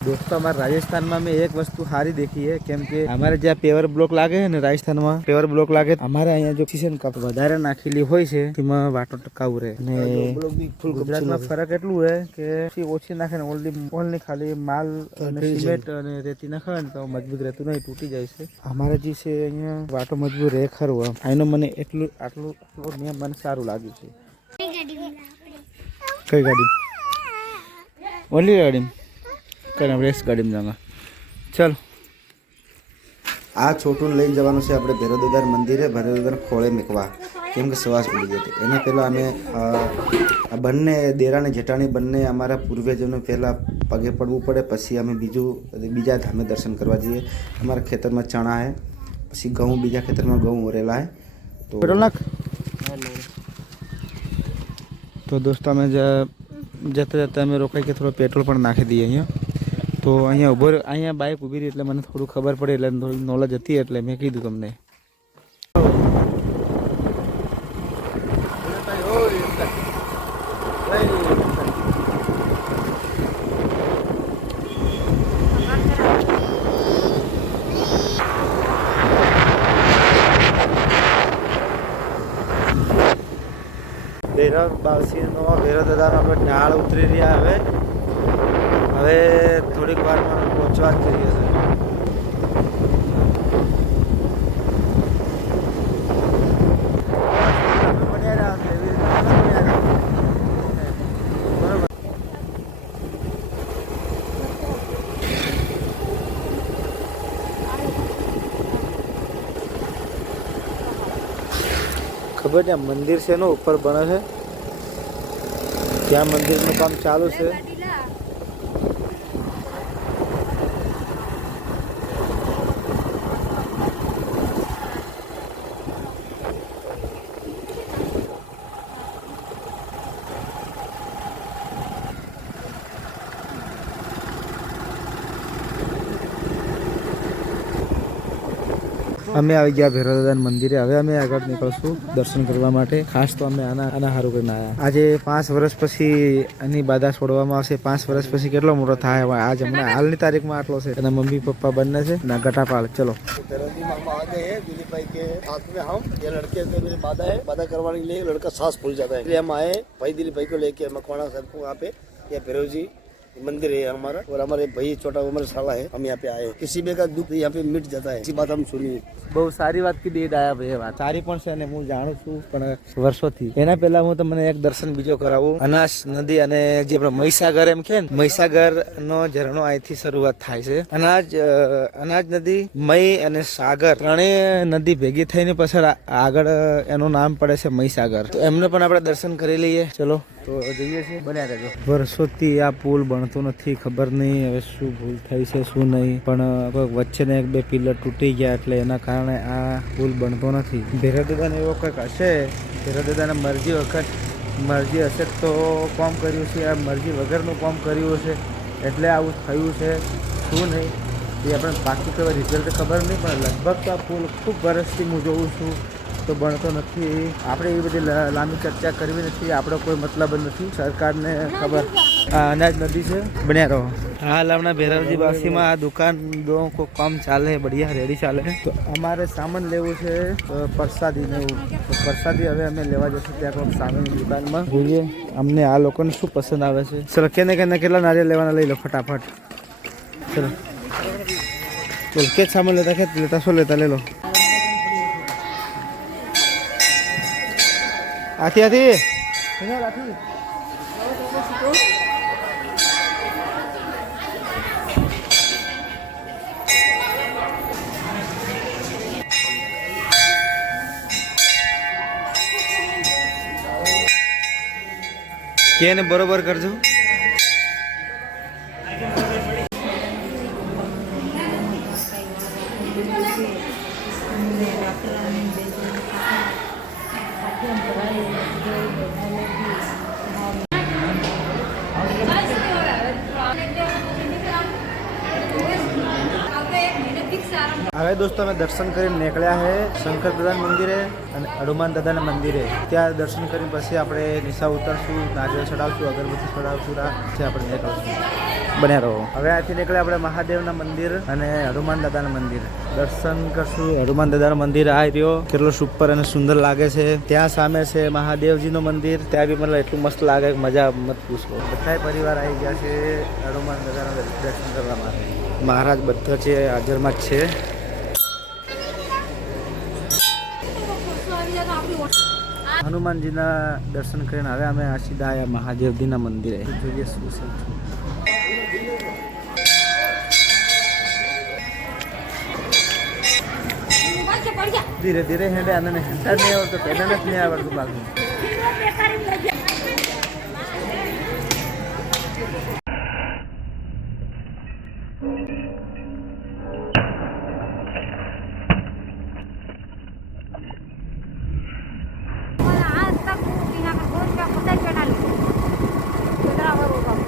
दोस्तों हमारे राजस्थान में एक वस्तु सारी देखी है केम के हमारे ज्યાં પેવર બ્લોક લાગે છે ને રાજસ્થાનમાં પેવર બ્લોક લાગે અમારે અહીંયા જો ઓક્સિજન કપ વધારે નાખેલી હોય છે તેમાં વાટો ટકાવું રહે ને ગુજરાતમાં ફરક એટલું છે કે ઓછી નાખે ને ઓનલી ખાલી માલ અને સિમેન્ટ અને રેતી નાખે ને તો મજબૂત રહેતું નહીં, તૂટી જાય છે. અમારે જે છે અહીંયા વાટો મજબૂત રહે ખરું. આનો મને આટલું નિયમ મને સારું લાગ્યું છે. કઈ ગાડી? ઓનલી ગાડી રેસ ગાડીમાં જાંગા. ચાલ આ છોટું લઈને જવાનું છે આપણે ભૈરવદાદા મંદિરે, ભૈરવદાદા ખોળે મૂકવા, કેમ કે શ્વાસ ઉડી જતી. એના પહેલાં અમે આ બંને દેરાણી જેઠાણી બંને અમારા પૂર્વજોને પહેલાં પગે પડવું પડે, પછી અમે બીજા ધામે દર્શન કરવા જઈએ. અમારા ખેતરમાં ચણા છે, પછી ઘઉં, બીજા ખેતરમાં ઘઉં ઓરેલા છે. તો પેટ્રોલ નાખ. તો દોસ્તો અમે જતા અમે રોકાઈ કે થોડો પેટ્રોલ પણ નાખી દઈએ અહીંયા. તો અહીંયા ઉભો અહીંયા બાઇક ઊભી રહી એટલે મને થોડું ખબર પડે એટલે થોડી નોલેજ હતી એટલે મેં કીધું તમને. ભૈરવદાદાનો આપણે ઢાળ ઉતરી રહ્યા. હવે થોડીક વારમાં પહોંચવા જ કરીએ છીએ. ખબર છે મંદિર છે એનો ઉપર બને છે, ત્યાં મંદિરનું કામ ચાલુ છે. અમે આવી ગયા ભૈરવદાદા મંદિરે. હવે અમે આગળ નીકળશું દર્શન કરવા માટે. ખાસ તો અમે આના હારું કરીને આવ્યા. આજે 5 વર્ષ પછી એની બાધા છોડવામાં આવશે. 5 વર્ષ પછી કેટલો મોટો થાય આજ હમણાં હાલની તારીખમાં આટલો છે. એના મમ્મી પપ્પા બંને છે ના ગટાપાળ. ચલો बाधा करवाने के लिए लड़का सांस फूल जाता है, इसलिए हम आए भाई दिलीप भाई को लेके मकवाना सर को यहाँ पे ये भैरव जी मंदिर है हमारा, और हमारे भाई छोटा उम्र साला है, हम यहाँ पे आए. किसी भी का दुख यहाँ पे मिट जाता है, इसी बात हम सुनी. બહુ સારી વાત કીધી ડાયા ભાઈ. વાત સારી પણ છે અને હું જાણું છું પણ વર્ષોથી. એના પહેલા હું તમને એક દર્શન બીજો કરાવું. અનાજ નદી અને જે આપણે મહીસાગર એમ કે મહીસાગર નો ઝરણો અહીંથી શરૂઆત થાય છે. અનાજ નદી, મહી અને સાગર ત્રણેય નદી ભેગી થઈને પછી આગળ એનું નામ પડે છે મહીસાગર. તો એમને પણ આપણે દર્શન કરી લઈએ. ચલો તો જઈએ છીએ, બન્યા રહેજો. વર્ષોથી આ પુલ બનતો નથી, ખબર નહીં હવે શું ભૂલ થઈ છે શું નહીં, પણ વચ્ચેને 1-2 પિલર તૂટી ગયા એટલે એના કારણે આ પુલ બનતો નથી. ભૈરવદાદાને એવો કંઈક હશે, ભૈરવદાદાને મરજી હશે તો કામ કર્યું છે, આ મરજી વગરનું કામ કર્યું હશે એટલે આવું થયું છે. શું નહીં એ આપણે પાકી તો રિઝલ્ટ ખબર નહીં, પણ લગભગ તો આ પુલ ખૂબ વર્ષથી હું જોઉં છું તો બનતો નથી. આપણે એ બધી લાંબી ચર્ચા કરવી નથી, આપણો કોઈ મતલબ નથી, સરકારને ખબર. આ અનાજ નદી છે, બન્યા રહો. હાલ હમણાં ભૈરવજી વાસીમાં આ દુકાન કોઈ કામ ચાલે બઢિયા રેડી ચાલે. તો અમારે સામાન લેવું છે પ્રસાદી ને એવું. તો પ્રસાદી હવે અમે લેવા જશું ત્યાં કોઈ સામાનની દુકાનમાં. જોઈએ અમને આ લોકોને શું પસંદ આવે છે. ચલો કેને કેટલા નારિયેળ લેવાના લઈ લો ફટાફટ. ચલો બોલ કે સામાન લેતા શું લેતા લઈ લો. આથી કેને બરોબર કરજો. હવે દોસ્તો અમે દર્શન કરીને નીકળ્યા છે શંકર દાદાના મંદિરે અને હનુમાન દાદાના મંદિરે. ત્યાં દર્શન કરીને પછી આપણે નિશા ઉતરશું, નારિયેળ ચડાવશું, અગરબત્તી ચડાવશું, આપણે નીકળશું. બન્યા રહો. હવે આથી નીકળે આપણે મહાદેવના મંદિર અને હનુમાન દાદાના મંદિર દર્શન કરશું. હનુમાન દાદાનું મંદિર આ રહ્યો, કેટલું સુપર અને સુંદર લાગે છે. ત્યાં સામે છે મહાદેવજીનું મંદિર, ત્યાં બી મતલબ એટલું મસ્ત લાગે કે મજા મત પૂછો. બધા પરિવાર આવી ગયા છે હનુમાન દાદાના દર્શન કરવા માટે. મહારાજ બધા છે હાજરમાં જ છે. હનુમાનજીના દર્શન કરીને હવે અમે સીધા આવ્યા મહાદેવજીના મંદિરે. જોઈએ શું છે. ધીરે ધીરે હેડે અને હેડતા જ નહીં આવડતું, પેડલ જ નહીં આવડતું બાકી. आज तक यहाँ का खोज का पता ही चला नहीं कितना होगा काम